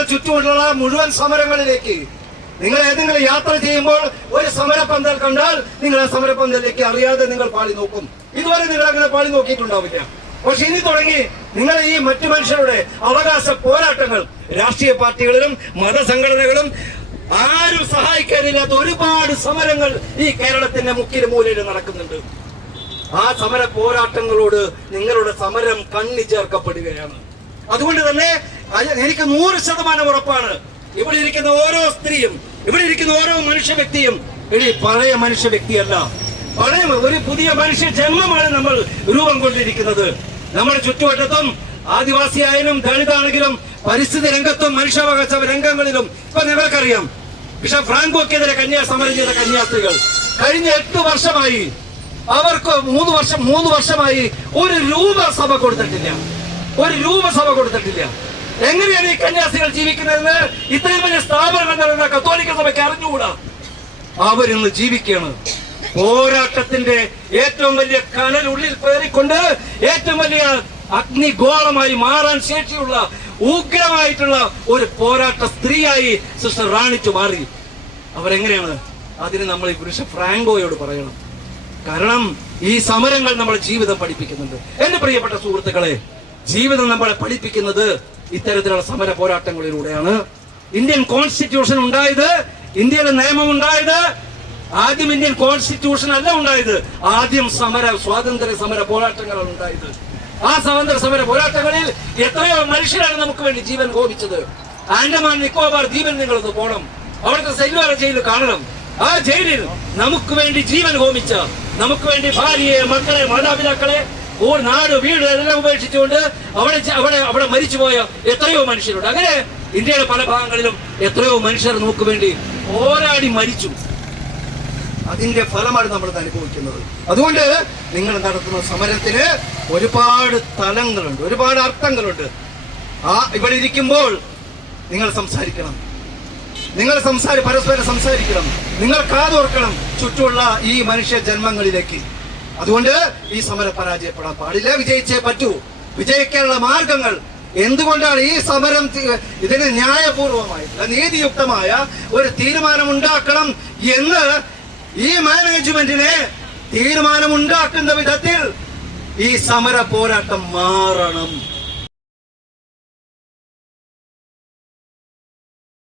നിങ്ങളുടെ ചുറ്റുമുള്ള മുഴുവൻ സമരങ്ങളിലേക്ക് നിങ്ങൾ ഏതെങ്കിലും യാത്ര ചെയ്യുമ്പോൾ ഒരു സമരപന്തൽ കണ്ടാൽ നിങ്ങൾ ആ സമരപന്തലിലേക്ക് അറിയാതെ നിങ്ങൾ പാളി നോക്കും. ഇതുവരെ നിങ്ങൾ അങ്ങനെ പാളി നോക്കിയിട്ടുണ്ടാവില്ല. പക്ഷെ ഇനി തുടങ്ങി നിങ്ങൾ ഈ മറ്റു മനുഷ്യരുടെ അവകാശ പോരാട്ടങ്ങൾ രാഷ്ട്രീയ പാർട്ടികളിലും മതസംഘടനകളും ആരും സഹായിക്കാനില്ലാത്ത ഒരുപാട് സമരങ്ങൾ ഈ കേരളത്തിന്റെ മുക്കിലും മൂലയിലും നടക്കുന്നുണ്ട്. ആ സമര പോരാട്ടങ്ങളോട് നിങ്ങളുടെ സമരം കണ്ണി ചേർക്കപ്പെടുകയാണ്. അതുകൊണ്ട് തന്നെ എനിക്ക് 100% ഉറപ്പാണ്, ഇവിടെ ഇരിക്കുന്ന ഓരോ സ്ത്രീയും ഇവിടെ ഇരിക്കുന്ന ഓരോ മനുഷ്യ വ്യക്തിയും പഴയ മനുഷ്യ വ്യക്തിയല്ല, പഴയ ഒരു പുതിയ മനുഷ്യ ജന്മമാണ് നമ്മൾ രൂപം കൊണ്ടിരിക്കുന്നത്. നമ്മുടെ ചുറ്റുവട്ടത്തും ആദിവാസിയായാലും ദളിതാണെങ്കിലും പരിസ്ഥിതി രംഗത്തും മനുഷ്യാവകാശ രംഗങ്ങളിലും ഇപ്പൊ നിങ്ങൾക്കറിയാം, ബിഷപ്പ് ഫ്രാങ്കോക്കെതിരെ സമരം ചെയ്ത കന്യാസ്ത്രീകൾ കഴിഞ്ഞ 8 വർഷമായി അവർക്ക് 3 വർഷമായി ഒരു രൂപസഭ കൊടുത്തിട്ടില്ല. എങ്ങനെയാണ് ഈ കന്യാസ്ത്രീകൾ ജീവിക്കുന്നതെന്ന് ഇത്രയും വലിയ സ്ഥാപനങ്ങൾ നടന്ന കത്തോലിക്ക സഭയ്ക്ക് അറിഞ്ഞുകൂടാ. അവരിന്ന് ജീവിക്കുകയാണ്. പോരാട്ടത്തിന്റെ ഏറ്റവും വലിയ കനലുള്ളിൽ പേറിക്കൊണ്ട് ഏറ്റവും വലിയ അഗ്നിഗോളമായി മാറാൻ ശേഷിയുള്ള ഉഗ്രമായിട്ടുള്ള ഒരു പോരാട്ട സ്ത്രീയായി സിസ്റ്റർ റാണിച്ചു മാറി. അവരെങ്ങനെയാണ്? അതിന് നമ്മൾ ഈ ബിഷപ്പ് ഫ്രാങ്കോയോട് പറയണം. കാരണം ഈ സമരങ്ങൾ നമ്മുടെ ജീവിതം പഠിപ്പിക്കുന്നുണ്ട്. എന്റെ പ്രിയപ്പെട്ട സുഹൃത്തുക്കളെ, ജീവിതം നമ്മളെ പഠിപ്പിക്കുന്നത് ഇത്തരത്തിലുള്ള സമര പോരാട്ടങ്ങളിലൂടെയാണ്. ഇന്ത്യൻ കോൺസ്റ്റിറ്റ്യൂഷൻ ഉണ്ടായത്, ഇന്ത്യയിലെ നിയമം ഉണ്ടായത് ആദ്യം ഇന്ത്യൻ കോൺസ്റ്റിറ്റ്യൂഷൻ അല്ല ഉണ്ടായത്, ആദ്യം സ്വാതന്ത്ര്യ സമര പോരാട്ടങ്ങളാണ് ഉണ്ടായത്. ആ സ്വാതന്ത്ര്യ സമര പോരാട്ടങ്ങളിൽ എത്രയോ മനുഷ്യരാണ് നമുക്ക് വേണ്ടി ജീവൻ ഹോമിച്ചത്. ആൻഡമാൻ നിക്കോബാർ ദ്വീപിൽ നിങ്ങളൊന്ന് പോകണം, അവിടുത്തെ സെല്ലുവാര ജയിലിൽ കാണണം. ആ ജയിലിൽ നമുക്ക് വേണ്ടി ജീവൻ ഹോമിച്ച, നമുക്ക് വേണ്ടി ഭാര്യയെ, മക്കളെ, മാതാപിതാക്കളെ, നാട് വീട് എല്ലാം ഉപേക്ഷിച്ചുകൊണ്ട് അവിടെ മരിച്ചുപോയ എത്രയോ മനുഷ്യരുണ്ട്. അങ്ങനെ ഇന്ത്യയുടെ പല ഭാഗങ്ങളിലും എത്രയോ മനുഷ്യർ നമുക്ക് വേണ്ടി പോരാടി മരിച്ചു. അതിന്റെ ഫലമാണ് നമ്മൾ അനുഭവിക്കുന്നത്. അതുകൊണ്ട് നിങ്ങൾ നടത്തുന്ന സമരത്തിന് ഒരുപാട് തലങ്ങളുണ്ട്, ഒരുപാട് അർത്ഥങ്ങളുണ്ട്. ഇവിടെ ഇരിക്കുമ്പോൾ നിങ്ങൾ സംസാരിക്കണം, പരസ്പരം സംസാരിക്കണം, നിങ്ങൾ കാതോർക്കണം ചുറ്റുമുള്ള ഈ മനുഷ്യ ജന്മങ്ങളിലേക്ക്. അതുകൊണ്ട് ഈ സമരം പരാജയപ്പെടാൻ പാടില്ല, വിജയിച്ചേ പറ്റൂ. വിജയിക്കാനുള്ള മാർഗങ്ങൾ എന്തുകൊണ്ടാണ് ഈ സമരം ഇതിന് ന്യായപൂർവമായിട്ടുള്ള നീതിയുക്തമായ ഒരു തീരുമാനമുണ്ടാക്കണം എന്ന് ഈ മാനേജ്മെന്റിനെ തീരുമാനമുണ്ടാക്കുന്ന വിധത്തിൽ ഈ സമര പോരാട്ടം മാറണം.